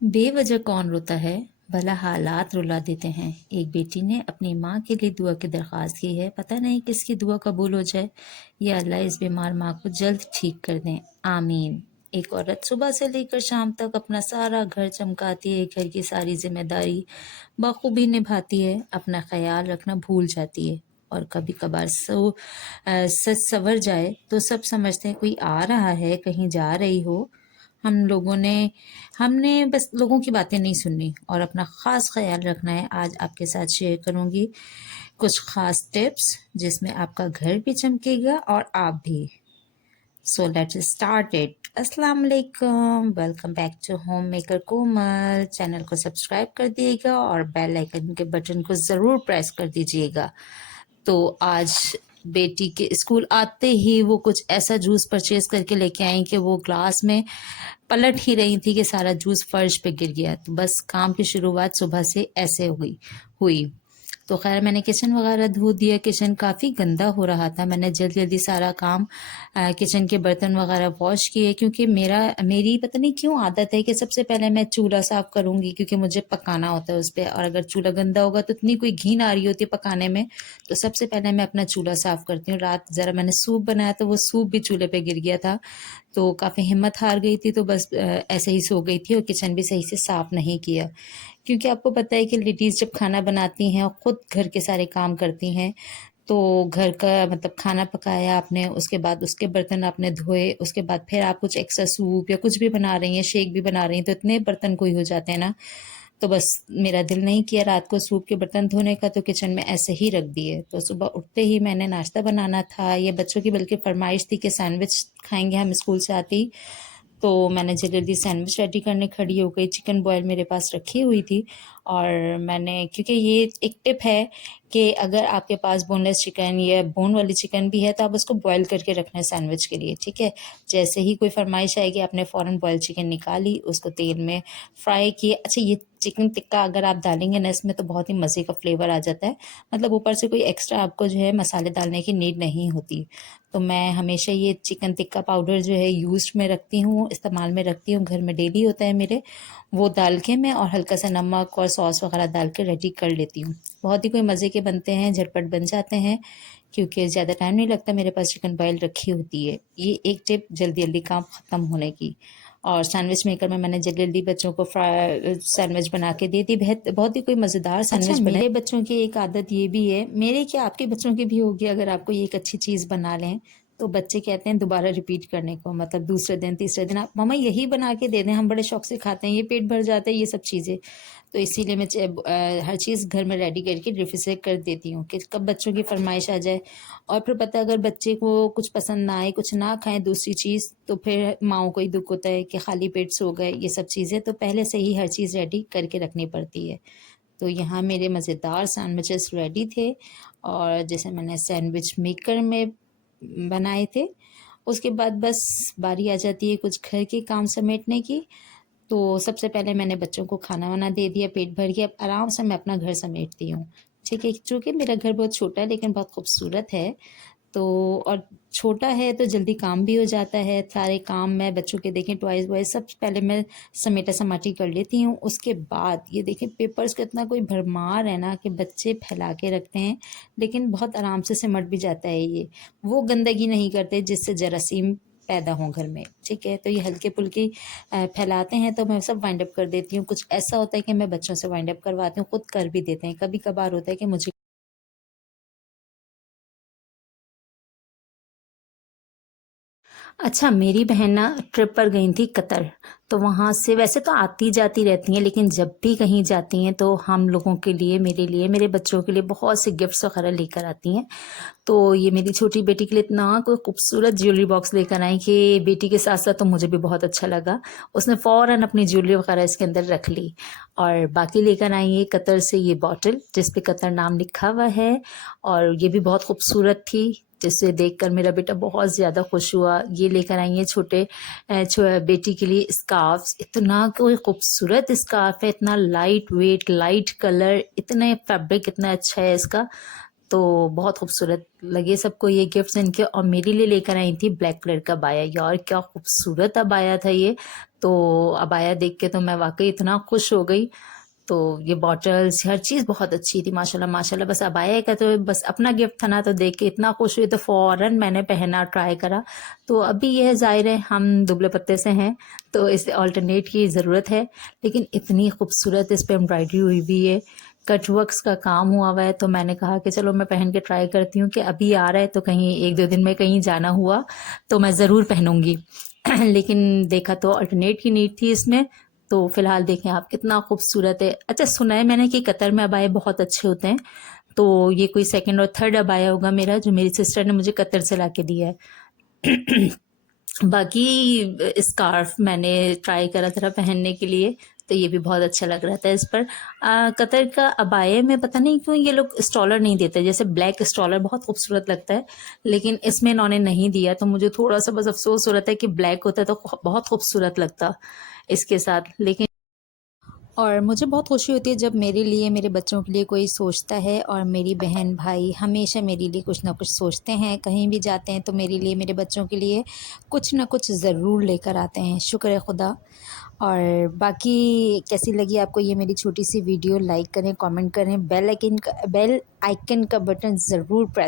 बेवजह कौन रोता है, भला हालात रुला देते हैं। एक बेटी ने अपनी माँ के लिए दुआ की दरख्वास्त की है। पता नहीं किसकी दुआ कबूल हो जाए। या अल्लाह इस बीमार माँ को जल्द ठीक कर दें, आमीन। एक औरत सुबह से लेकर शाम तक अपना सारा घर चमकाती है, घर की सारी जिम्मेदारी बखूबी निभाती है, अपना ख्याल रखना भूल जाती है। और कभी कभार सच सवर जाए तो सब समझते हैं कोई आ रहा है, कहीं जा रही हो। हमने बस लोगों की बातें नहीं सुननी और अपना ख़ास ख़्याल रखना है। आज आपके साथ शेयर करूँगी कुछ ख़ास टिप्स जिसमें आपका घर भी चमकेगा और आप भी। So let's start it. अस्सलाम वालेकुम, welcome back to home maker Komal. Channel को सब्सक्राइब कर दिएगा और बेल आइकन के बटन को ज़रूर प्रेस कर दीजिएगा। तो आज बेटी के स्कूल आते ही वो कुछ ऐसा जूस परचेज करके लेके आई कि वो ग्लास में पलट ही रही थी कि सारा जूस फर्श पे गिर गया। तो बस काम की शुरुआत सुबह से ऐसे हुई। तो खैर मैंने किचन वगैरह धो दिया। किचन काफ़ी गंदा हो रहा था। मैंने जल्दी जल्दी सारा काम किचन के बर्तन वगैरह वॉश किए, क्योंकि मेरी पता नहीं क्यों आदत है कि सबसे पहले मैं चूल्हा साफ़ करूँगी, क्योंकि मुझे पकाना होता है उस पर। और अगर चूल्हा गंदा होगा तो इतनी कोई घिन आ रही होती है पकाने में, तो सबसे पहले मैं अपना चूल्हा साफ़ करती हूँ। रात ज़रा मैंने सूप बनाया तो वो सूप भी चूल्हे पे गिर गया था, तो काफ़ी हिम्मत हार गई थी। तो बस ऐसे ही सो गई थी और किचन भी सही से साफ़ नहीं किया। क्योंकि आपको पता है कि लेडीज़ जब खाना बनाती हैं और ख़ुद घर के सारे काम करती हैं, तो घर का मतलब खाना पकाया आपने, उसके बाद उसके बर्तन आपने धोए, उसके बाद फिर आप कुछ एक्स्ट्रा सूप या कुछ भी बना रही हैं, शेक भी बना रही हैं, तो इतने बर्तन कोई हो जाते हैं ना। तो बस मेरा दिल नहीं किया रात को सूप के बर्तन धोने का, तो किचन में ऐसे ही रख दिए। तो सुबह उठते ही मैंने नाश्ता बनाना था। ये बच्चों की बल्कि फरमाइश थी कि सैंडविच खाएंगे हम स्कूल से आते ही। तो मैंने जल्दी सैंडविच रेडी करने खड़ी हो गई। चिकन बॉयल मेरे पास रखी हुई थी और मैंने, क्योंकि ये एक टिप है कि अगर आपके पास बोनलेस चिकन या बोन वाली चिकन भी है तो आप उसको बॉयल करके रखना है सैंडविच के लिए, ठीक है। जैसे ही कोई फरमाइश आएगी आपने फ़ौरन बॉयल चिकन निकाली, उसको तेल में फ्राई किए। अच्छा, ये चिकन टिक्का अगर आप डालेंगे ना इसमें तो बहुत ही मज़े का फ्लेवर आ जाता है। मतलब ऊपर से कोई एक्स्ट्रा आपको जो है मसाले डालने की नीड नहीं होती। तो मैं हमेशा ये चिकन टिक्का पाउडर जो है यूज़ में रखती हूँ, इस्तेमाल में रखती हूँ, घर में डेली होता है मेरे। वो डाल के मैं और हल्का सा नमक और सॉस वगैरह डाल के रेडी कर लेती हूँ। बहुत ही कोई मज़े के बनते हैं, झटपट बन जाते हैं, क्योंकि ज़्यादा टाइम नहीं लगता। मेरे पास चिकन बॉयल रखी होती है। ये एक टिप जल्दी जल्दी काम ख़त्म होने की। और सैंडविच मेकर में मैंने जल्दी जल्दी बच्चों को सैंडविच बना के दे दी। बहुत ही कोई मज़ेदार सैंडविच बने। मेरे बच्चों की एक आदत ये भी है, मेरे क्या आपके बच्चों की भी होगी, अगर आपको ये एक अच्छी चीज़ बना लें तो बच्चे कहते हैं दोबारा रिपीट करने को। मतलब दूसरे दिन तीसरे दिन आप मम्मा यही बना के दे दें, हम बड़े शौक से खाते हैं, ये पेट भर जाता है, ये सब चीज़ें। तो इसीलिए मैं हर चीज़ घर में रेडी करके रेफ्रिजरेट कर देती हूँ कि कब बच्चों की फरमाइश आ जाए। और फिर पता है अगर बच्चे को कुछ पसंद ना आए, कुछ ना खाएं दूसरी चीज़, तो फिर माँओं को ही दुख होता है कि खाली पेट सो गए, ये सब चीज़ें। तो पहले से ही हर चीज़ रेडी करके रखनी पड़ती है। तो यहाँ मेरे मज़ेदार सैंडविचेस रेडी थे और जैसे मैंने सैंडविच मेकर में बनाए थे। उसके बाद बस बारी आ जाती है कुछ घर के काम समेटने की। तो सबसे पहले मैंने बच्चों को खाना वाना दे दिया पेट भर के। अब आराम से मैं अपना घर समेटती हूँ, ठीक है। चूँकि मेरा घर बहुत छोटा है लेकिन बहुत खूबसूरत है, तो और छोटा है तो जल्दी काम भी हो जाता है। सारे काम मैं बच्चों के देखें टॉयज़ वॉयज़ सब पहले मैं समेटा-समाटी कर लेती हूँ। उसके बाद ये देखें पेपर्स का इतना कोई भरमार है ना कि बच्चे फैला के रखते हैं, लेकिन बहुत आराम से सिमट भी जाता है ये। वो गंदगी नहीं करते जिससे जरासीम पैदा हों घर में, ठीक है। तो ये हल्के-फुल्के फैलाते हैं तो मैं सब वाइंड अप कर देती हूँ। कुछ ऐसा होता है कि मैं बच्चों से वाइंड अप करवाती हूँ, खुद कर भी देते हैं। कभी-कभार होता है कि मुझे अच्छा, मेरी बहन ना ट्रिप पर गई थी कतर। तो वहाँ से वैसे तो आती-जाती रहती हैं, लेकिन जब भी कहीं जाती हैं तो हम लोगों के लिए, मेरे लिए, मेरे बच्चों के लिए बहुत से गिफ्ट्स वग़ैरह लेकर आती हैं। तो ये मेरी छोटी बेटी के लिए इतना कोई खूबसूरत ज्वेलरी बॉक्स लेकर आई कि बेटी के साथ-साथ तो मुझे भी बहुत अच्छा लगा। उसने फ़ौरन अपनी ज्वेलरी वग़ैरह इसके अंदर रख ली। और बाकी लेकर आई हैं कतर से ये बॉटल जिस पे कतर नाम लिखा हुआ है, और ये भी बहुत खूबसूरत थी, जिसे देखकर मेरा बेटा बहुत ज़्यादा खुश हुआ। ये लेकर आई हैं छोटे बेटी के लिए स्कार्फ़्स। इतना कोई खूबसूरत स्कार्फ़ है, इतना लाइट वेट, लाइट कलर, इतने फैब्रिक इतना अच्छा है इसका। तो बहुत खूबसूरत लगे सबको ये गिफ्ट्स इनके। और मेरे लिए लेकर आई थी ब्लैक कलर का अबाया। यार क्या खूबसूरत अबाया था ये। तो अबाया देख के तो मैं वाकई इतना खुश हो गई। तो ये बॉटल्स हर चीज़ बहुत अच्छी थी माशाल्लाह माशाल्लाह। बस अबाया का तो बस अपना गिफ्ट था ना, तो देख के इतना खुश हुई तो फ़ौरन मैंने पहना, ट्राई करा। तो अभी यह ज़ाहिर है हम दुबले पत्ते से हैं तो इसे अल्टरनेट की ज़रूरत है, लेकिन इतनी खूबसूरत इस पर एम्ब्रॉयडरी हुई भी है, कट वर्क्स का काम हुआ है। तो मैंने कहा कि चलो मैं पहन के ट्राई करती हूँ कि अभी आ रहा है तो कहीं एक दो दिन में कहीं जाना हुआ तो मैं ज़रूर पहनूंगी। लेकिन देखा तो अल्टरनेट की नीड थी इसमें। तो फिलहाल देखें आप कितना खूबसूरत है। अच्छा सुना है मैंने कि कतर में अबाए बहुत अच्छे होते हैं। तो ये कोई सेकंड और थर्ड अबाया होगा मेरा, जो मेरी सिस्टर ने मुझे कतर से ला के दिया है। बाकी स्कार्फ मैंने ट्राई करा था पहनने के लिए, तो ये भी बहुत अच्छा लग रहा था इस पर। कतर का अबाये में पता नहीं क्यों ये लोग स्टॉलर नहीं देते। जैसे ब्लैक स्टॉलर बहुत खूबसूरत लगता है, लेकिन इसमें इन्होंने नहीं दिया। तो मुझे थोड़ा सा बस अफसोस हो रहा था कि ब्लैक होता तो बहुत खूबसूरत लगता इसके साथ। लेकिन और मुझे बहुत खुशी होती है जब मेरे लिए, मेरे बच्चों के लिए कोई सोचता है। और मेरी बहन भाई हमेशा मेरे लिए कुछ ना कुछ सोचते हैं। कहीं भी जाते हैं तो मेरे लिए, मेरे बच्चों के लिए कुछ ना कुछ ज़रूर लेकर आते हैं। शुक्र है खुदा। और बाकी कैसी लगी आपको ये मेरी छोटी सी वीडियो? लाइक करें, कमेंट करें, बेल आइकन का बटन ज़रूर प्रेस